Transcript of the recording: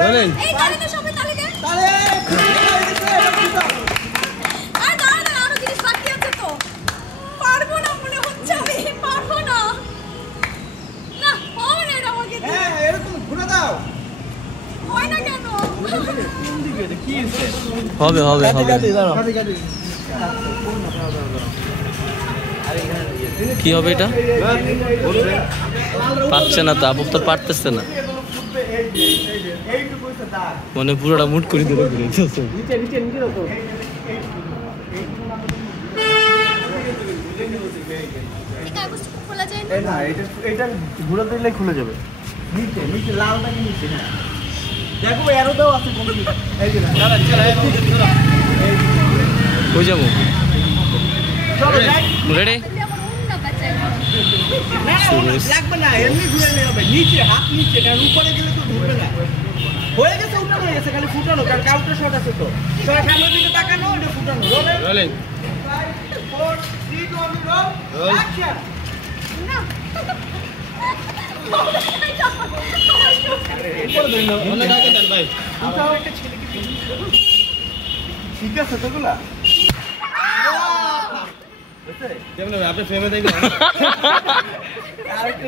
বলেন এই তালে তো সবাই তালে দেন তালে আর দাঁড়া আরো জিনিস বাকি আছে তো পারবো না মনে হচ্ছে আমি পারবো না না হয় না এটা আমাকে দিয়ে। হ্যাঁ এরকম ঘুরে দাও হয় না কেন কি হইছে হবে হবে হবে কাটি কাটি কি হবে এটা পারছে না তো আপু তো পারতেছে না এইটুকু হইছে দাগ মানে পুরোটা মুট করে দিল ঘুরে চলছে নিচে নিচে নিচে দাও তো এই কাগজটা খোলা যায় না এই না এটা ঘুরে দিলে খুলে যাবে নিচে নিচে লালটাকে নিচে না দেখো এরো দাও আছে কোন দিকে এই যে দাঁড়া চল কই যাবো চলো যাই রেডি তাহলে আমার অন্য বাচ্চা না লাগবে না এমনি ঘুরে নিয়ে হবে নিচে হাত নিচে কারণ উপরে গেলে তো ঢুকবে না হয়ে গেছে উঠে হয়ে গেছে খালি ফুটানো কারণ কাউন্টার শট আছে তো সবাই সামনের দিকে তাকানো এটা ফুটানো রোলিং 4 3 2 1 অ্যাকশন না অন্য কাকে দেন ভাই ঠিক আছে তোগুলা কেমন আপনি ফ্রেমে দেখবেন আরেকটা